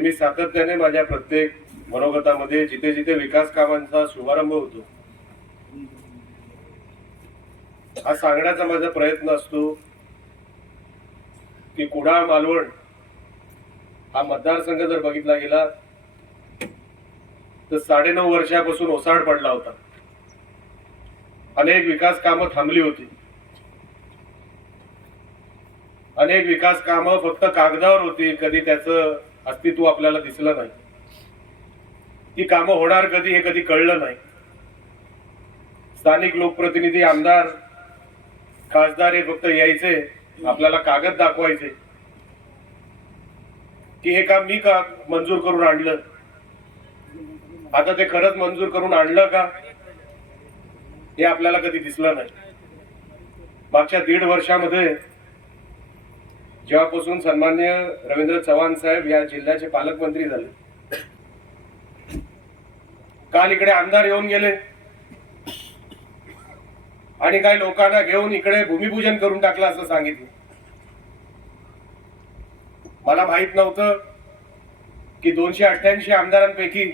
मी सातत्याने माझ्या प्रत्येक मनोगतामध्ये जिथे जिथे विकास कामांचा शुभारंभ होतो हा सांगण्याचा माझा प्रयत्न असतो की कुडाळ मालवण हा मतदारसंघ जर बघितला गेला तर 9.5 वर्षापासून ओसाड पडला होता. अनेक विकास कामं थांबली होती. अनेक विकास कामं फक्त कागदावर होती, कधी त्याचं अस्तित्व आपल्याला दिसलं नाही. ती कामं होणार कधी हे कधी कळलं नाही. स्थानिक लोकप्रतिनिधी, आमदार, खासदार हे फक्त यायचे, आपल्याला कागद दाखवायचे की हे काम मी का मंजूर करून आणलं. आता ते खरंच मंजूर करून आणलं का हे आपल्याला कधी दिसलं नाही. मागच्या 1.5 वर्षामध्ये जेव्हापासून सन्माननीय रवींद्र चव्हाण साहेब या जिल्ह्याचे पालकमंत्री झाले, काल इकडे आमदार येऊन गेले आणि काही लोकांना घेऊन इकडे भूमिपूजन करून टाकलं असं सांगितलं. मला माहित नव्हतं की 288 आमदारांपैकी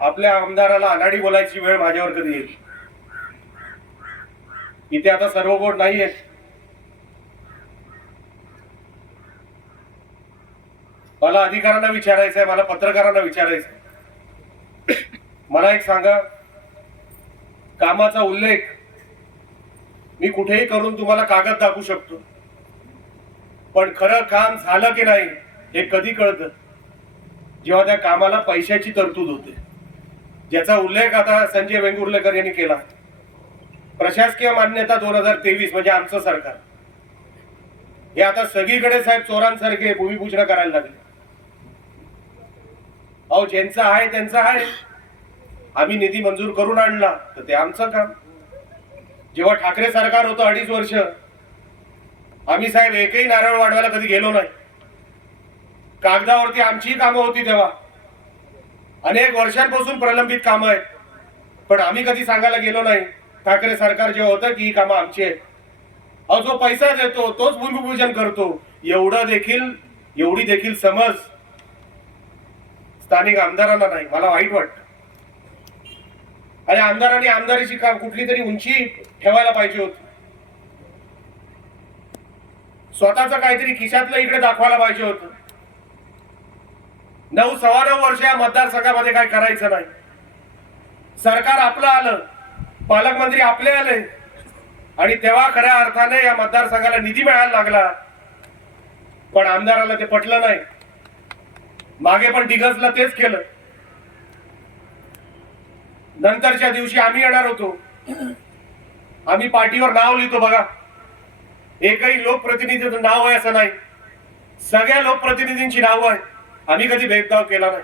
आपल्या आमदाराला अनाडी बोलायची वेळ माझ्यावर कधी येईल. इथे आता सर्व गोट नाहीये. मला अधिकाऱ्यांना विचारायचंय, मला पत्रकारांना विचारायचंय, मला एक सांगा, कामाचा उल्लेख मी कुठेही करून तुम्हाला कागद दाखवू शकतो, पण खरं काम झालं की नाही हे कधी कळतं जेव्हा त्या कामाला पैशाची तरतूद होते, ज्याचा उल्लेख आता संजय वेंगुर्लेकर यांनी केला. प्रशासकीय मान्यता 2023 म्हणजे आमचं सरकार हे आता सगळीकडे साहेब चोरांसारखे भूमिपूजन करायला लागले. अहो, ज्यांचं आहे त्यांचं आहे. आम्ही निधी मंजूर करून आणला तर ते आमचं काम. जेव्हा ठाकरे सरकार होतं 2.5 वर्ष, आम्ही साहेब एकही नारळ वाढवायला कधी गेलो नाही. कागदावरती आमची कामं होती तेव्हा. अनेक वर्षांपासून प्रलंबित कामं आहेत, पण आम्ही कधी सांगायला गेलो नाही ठाकरे सरकार जेव्हा होतं की ही कामं आमची आहेत. अहो, जो पैसा देतो तोच भूमिपूजन करतो, एवढी देखील समज स्थानिक आमदारांना नाही. मला वाईट वाटतं. आणि आमदारांनी आमदारीची कुठली तरी उंची ठेवायला पाहिजे होती. स्वतःच काहीतरी खिशातलं इकडे दाखवायला पाहिजे होतं. 9-9.25 वर्ष या मतदारसंघामध्ये काय करायचं नाही. सरकार आपलं आलं, पालकमंत्री आपले आले आणि तेव्हा खऱ्या अर्थाने या मतदारसंघाला निधी मिळायला लागला. पण आमदाराला ते पटलं नाही. मागे पण डिगजला तेच केलं. नंतरच्या दिवशी आम्ही येणार होतो. आम्ही पार्टीवर नाव लिहितो बघा, एकही लोकप्रतिनिधीचं नाव आहे असं नाही, सगळ्या लोकप्रतिनिधींची नावं आहेत. आम्ही कधी भेदभाव केला नाही.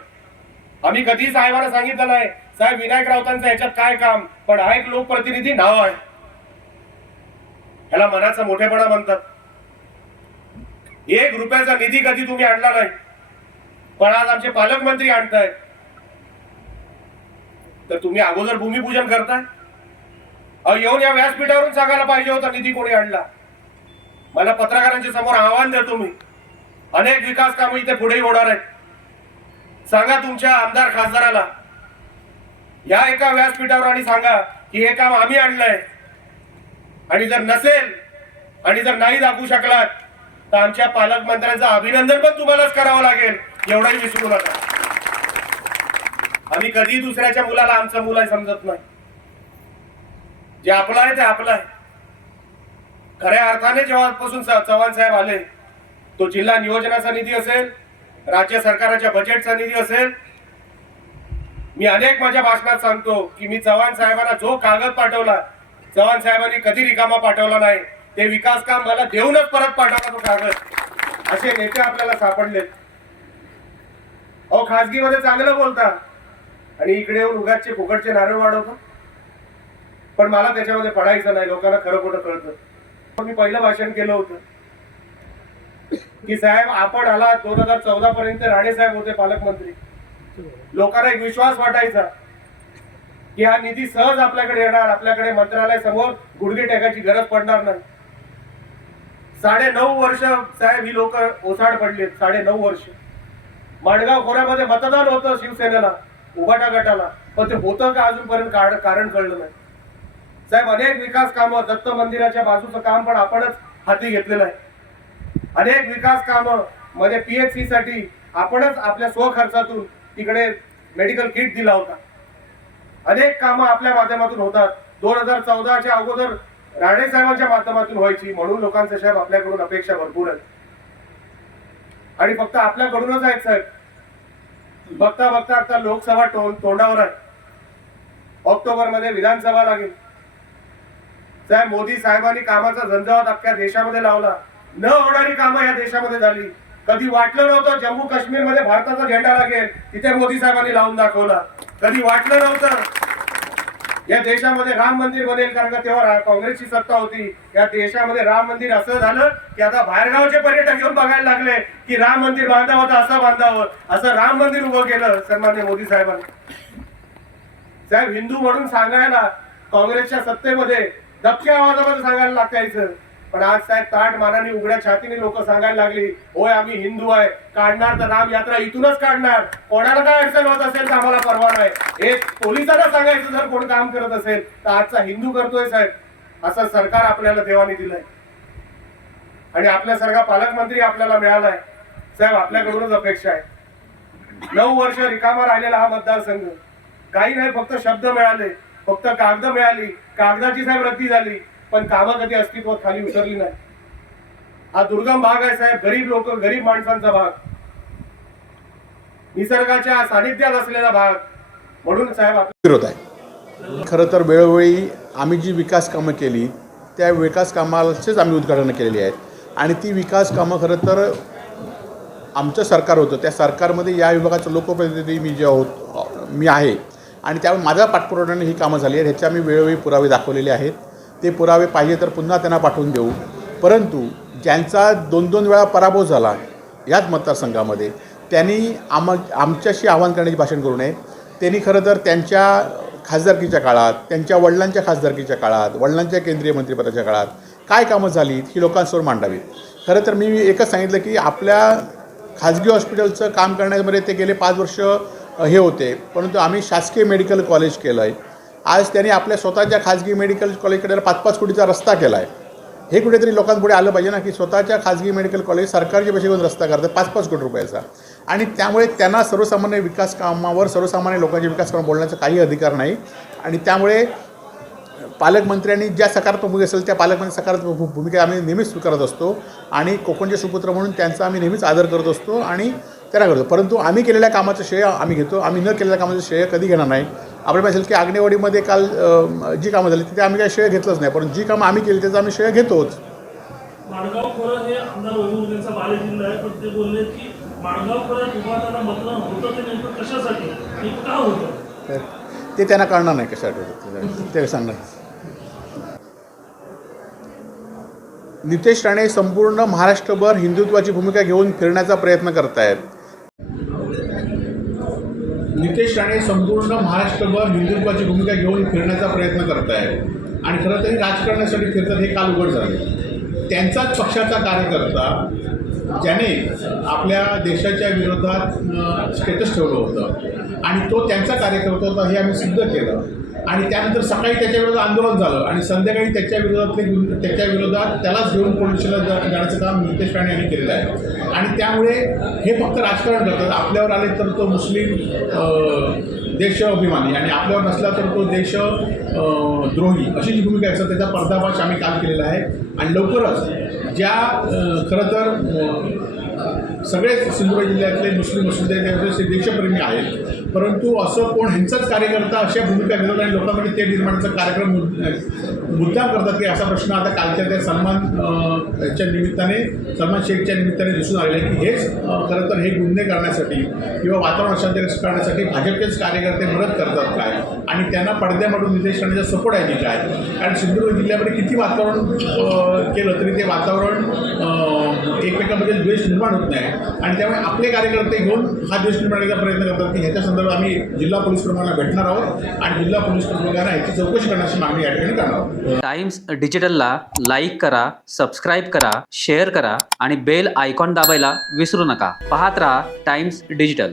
आम्ही कधी साहेबांना सांगितलं नाही साहेब विनायक राऊतांचं याच्यात काय काम, पण हा एक लोकप्रतिनिधी नाव आहे. ह्याला मनाचा मोठेपणा म्हणतात. 1 रुपयाचा निधी कधी तुम्ही आणला नाही, पण आज आमचे पालकमंत्री आणतायत तर तुम्ही अगोदर भूमिपूजन करताय. येऊन या व्यासपीठावरून सांगायला पाहिजे होता निधी कोणी आणला. मला पत्रकारांच्या समोर आव्हान देतो मी, अनेक विकास कामं इथे पुढेही होणार आहेत. सांगा तुमच्या आमदार खासदाराला या एका व्यासपीठावर आणि सांगा की हे काम आम्ही आणलंय. आणि जर नसेल आणि जर नाही दाखवू शकलात तर आमच्या पालकमंत्र्यांचं अभिनंदन पण तुम्हालाच करावं लागेल, एवढंही विसरू नका. आम्ही कधी दुसऱ्याच्या मुलाला आमचं मुलं समजत नाही. जे आपलं आहे ते आपलं आहे. खऱ्या अर्थाने जेव्हापासून चव्हाण साहेब आले, तो जिल्हा नियोजनाचा निधी असेल, राज्य सरकारच्या बजेटचा निधी असेल, मी अनेक माझ्या भाषणात सांगतो की मी चव्हाण साहेबांना जो कागद पाठवला, चव्हाण साहेबांनी कधी रिकामा पाठवला नाही. ते विकास काम मला देऊनच परत पाठवला तो कागद. असे नेते आपल्याला सापडले. अहो, खासगीमध्ये चांगलं बोलता आणि इकडे येऊन उगाचचे फुकटचे नारळ वाढवता. पण मला त्याच्यामध्ये पडायचं नाही. लोकांना खरं खोटं कळतं. मी पहिलं भाषण केलं होतं की साहेब आपण आला 2014 पर्यंत राणे साहेब होते पालकमंत्री. लोकांना एक विश्वास वाटायचा की हा निधी सहज आपल्याकडे येणार, आपल्याकडे मंत्रालय समोर गुडघे टेकायची गरज पडणार नाही. 9.5 वर्ष साहेब ही लोक ओसाड पडले. 9.5 वर्ष माणगाव खोऱ्यामध्ये मतदान होतं शिवसेनेला, उभाटा गटाला, पण ते होतं का अजूनपर्यंत कारण कळलं नाही. साहेब, अनेक विकास कामं, दत्त मंदिराच्या बाजूचं काम पण आपणच हाती घेतलेलं आहे. अनेक विकास कामं मध्ये PHC साठी आपणच आपल्या स्वखर्चातून तिकडे मेडिकल किट दिला होता. अनेक कामं आपल्या माध्यमातून होतात. 2014च्या अगोदर राणे साहेबांच्या माध्यमातून व्हायची, म्हणून लोकांचे साहेब आपल्याकडून अपेक्षा भरपूर आहेत. आणि फक्त आपल्याकडूनच आहेत साहेब. बघता बघता आता लोकसभा तोंडावर आहे. ऑक्टोबरमध्ये विधानसभा लागेल. साहेब, मोदी साहेबांनी कामाचा झंझावात अख्ख्या देशामध्ये लावला. न होणारी कामं या देशामध्ये झाली. कधी वाटलं नव्हतं जम्मू काश्मीर मध्ये भारताचा झेंडा लागेल, तिथे मोदी साहेबांनी लावून दाखवला. कधी वाटलं नव्हतं या देशामध्ये राम मंदिर बनेल, कारण का तेव्हा काँग्रेसची सत्ता होती. या देशामध्ये राम मंदिर असं झालं की आता बाहेरगावचे पर्यटक येऊन बघायला लागले की राम मंदिर बांधावं तर असं बांधावं. असं राम मंदिर उभं केलं सन्माननीय मोदी साहेबांनी. साहेब, हिंदू म्हणून सांगायला काँग्रेसच्या सत्तेमध्ये दबक्या आवाजामध्ये सांगायला लागायचं, पण आज साहेब ताट मानाने उघड्या छातीने लोक सांगायला लागली, होय आम्ही हिंदू आहे, काढणार तर राम यात्रा इथूनच काढणार, कोणाला काय अडचण होत असेल तर आम्हाला परवा नाही. हे पोलिसांना सांगायचं जर कोण काम करत असेल तर आजचा हिंदू करतोय साहेब. असं सरकार आपल्याला देवाने दिलंय आणि आपल्यासारखा पालकमंत्री आपल्याला मिळालाय. साहेब, आपल्याकडूनच अपेक्षा आहे. 9 वर्ष रिकामा राहिलेला हा मतदारसंघ, काही नाही, फक्त शब्द मिळाले, फक्त कागद मिळाली, कागदाची साहेब रद्दी झाली, पण कामं कधी अस्तित्वात खाली उतरली नाही. हा दुर्गम भाग आहे साहेब, गरीब लोक, गरीब माणसांचा भाग, निसर्गाच्या सानिध्यात असलेला भाग, म्हणून साहेब विरोध आहे. खरं तर वेळोवेळी आम्ही जी विकास कामं केली त्या विकास कामाचेच आम्ही उद्घाटनं केलेली आहेत आणि ती विकास कामं खरं तर आमचं सरकार होतं, त्या सरकारमध्ये या विभागाचं लोकप्रतिनिधी मी आहे आणि त्यामुळे माझ्या पाठपुराव्याने ही कामं झाली आहेत. ह्याचे आम्ही वेळोवेळी पुरावे दाखवलेले आहेत. ते पुरावे पाहिजे तर पुन्हा त्यांना पाठवून देऊ. परंतु ज्यांचा 2-2 वेळा पराभव झाला याच मतदारसंघामध्ये, त्यांनी आमच्याशी आवाहन करण्याची भाषण करू नये. त्यांनी खरं तर त्यांच्या खासदारकीच्या काळात, त्यांच्या वडिलांच्या खासदारकीच्या काळात, वडिलांच्या केंद्रीय मंत्रिपदाच्या काळात काय कामं झाली ही लोकांसमोर मांडावीत. खरं तर मी एकच सांगितलं की आपल्या खाजगी हॉस्पिटलचं काम करण्यामध्ये ते गेले 5 वर्ष हे होते, परंतु आम्ही शासकीय मेडिकल कॉलेज केलं आहे. आज त्यांनी आपल्या स्वतःच्या खाजगी मेडिकल कॉलेजकडे 5-5 कोटीचा रस्ता केला आहे. हे कुठेतरी लोकांपुढे आलं पाहिजे ना की स्वतःच्या खाजगी मेडिकल कॉलेज सरकारचे पैसे घेऊन रस्ता करतात 5-5 कोटी रुपयाचा. आणि त्यामुळे त्यांना सर्वसामान्य विकास कामावर, सर्वसामान्य लोकांचे विकास कामं बोलण्याचा काही अधिकार नाही. आणि त्यामुळे पालकमंत्र्यांनी ज्या सकारात्मक भूमिका असेल त्या पालकमंत्री सकारात्मक भूमिका आम्ही नेहमीच स्वीकारत असतो आणि कोकणचे सुपुत्र म्हणून त्यांचा आम्ही नेहमीच आदर करत असतो आणि त्यांना करतो. परंतु आम्ही केलेल्या कामाचं श्रेय आम्ही घेतो, आम्ही न केलेल्या कामाचं श्रेय कधी घेणार नाही. आपल्याला असेल की आग्नेवाडीमध्ये काल जी कामं झाली तिथे आम्ही काही श्रेय घेतलंच नाही, परंतु जी कामं आम्ही केली त्याचं आम्ही श्रेय घेतोच. माणगाव खोरं हे आमदार वैभवजींचा बालेजिल्हा आहे, पण ते बोलले की माणगाव खोऱ्यात उभारताना मतदान होतं ते नेमकं कशासाठी आणि का होतं ते त्यांना कळणार नाही कशासाठी होतं ते सांगणार. नितेश राणे संपूर्ण महाराष्ट्रभर हिंदुत्वाची भूमिका घेऊन फिरण्याचा प्रयत्न करत आहेत. नितेश राणे संपूर्ण महाराष्ट्रभर हिंदुत्वाची भूमिका घेऊन फिरण्याचा प्रयत्न करत आहेत आणि खरं तरी राजकारणासाठी फिरतात हे काल उघड झाले. त्यांचाच पक्षाचा कार्यकर्ता ज्याने आपल्या देशाच्या विरोधात स्टेटस ठेवलं होतं आणि तो त्यांचा कार्यकर्ता होता हे आम्ही सिद्ध केलं. आणि त्यानंतर सकाळी त्याच्या विरोधात आंदोलन झालं आणि संध्याकाळी त्याच्या विरोधात त्यालाच घेऊन पोलीस स्टेशनला जाण्याचं काम नितेश राणे यांनी केलेलं आहे. आणि त्यामुळे हे फक्त राजकारण करतात. आपल्यावर आले तर तो मुस्लिम देशाभिमानी आणि आपल्यावर नसला तर तो देशद्रोही अशी जी भूमिका असतात त्याचा पर्दाफाश आम्ही काल केलेला आहे. आणि लवकरच ज्या खरं तर सगळेच सिंधुदुर्ग जिल्ह्यातले मुस्लिम असू दे ते देशप्रेमी आहेत, परंतु असं कोण ह्यांचाच कार्यकर्ता अशा भूमिका घेतात आणि लोकांमध्ये ते निर्माणाचा कार्यक्रम मुद्दाम करतात की असा प्रश्न आता कालच्या त्या सलमान शेखच्या निमित्ताने दिसून आलेला आहे की हेच खरं तर हे गुन्हे करण्यासाठी किंवा वातावरण अशांती करण्यासाठी भाजपचेच कार्यकर्ते मदत करतात काय आणि त्यांना पडद्यामागून नितेश राणेचा सपोर्ट आहे की काय. कारण सिंधुदुर्ग जिल्ह्यामध्ये किती वातावरण केलं तरी ते वातावरण एकमेकांमध्ये द्वेष निर्माण होत नाही आणि त्यामुळे आपले कार्यकर्ते घेऊन हा द्वेष निर्माण करण्याचा प्रयत्न करतात की ह्याच्या संदर्भात आम्ही जिल्हा पोलीस प्रमुखांना भेटणार आहोत आणि जिल्हा पोलीस प्रमुखांना याची चौकशी करण्याची मागणी या ठिकाणी करणार आहोत. टाइम्स डिजिटलला लाईक करा, सबस्क्राईब करा, शेअर करा आणि बेल आयकॉन दाबायला विसरू नका. पाहत राहा टाइम्स डिजिटल.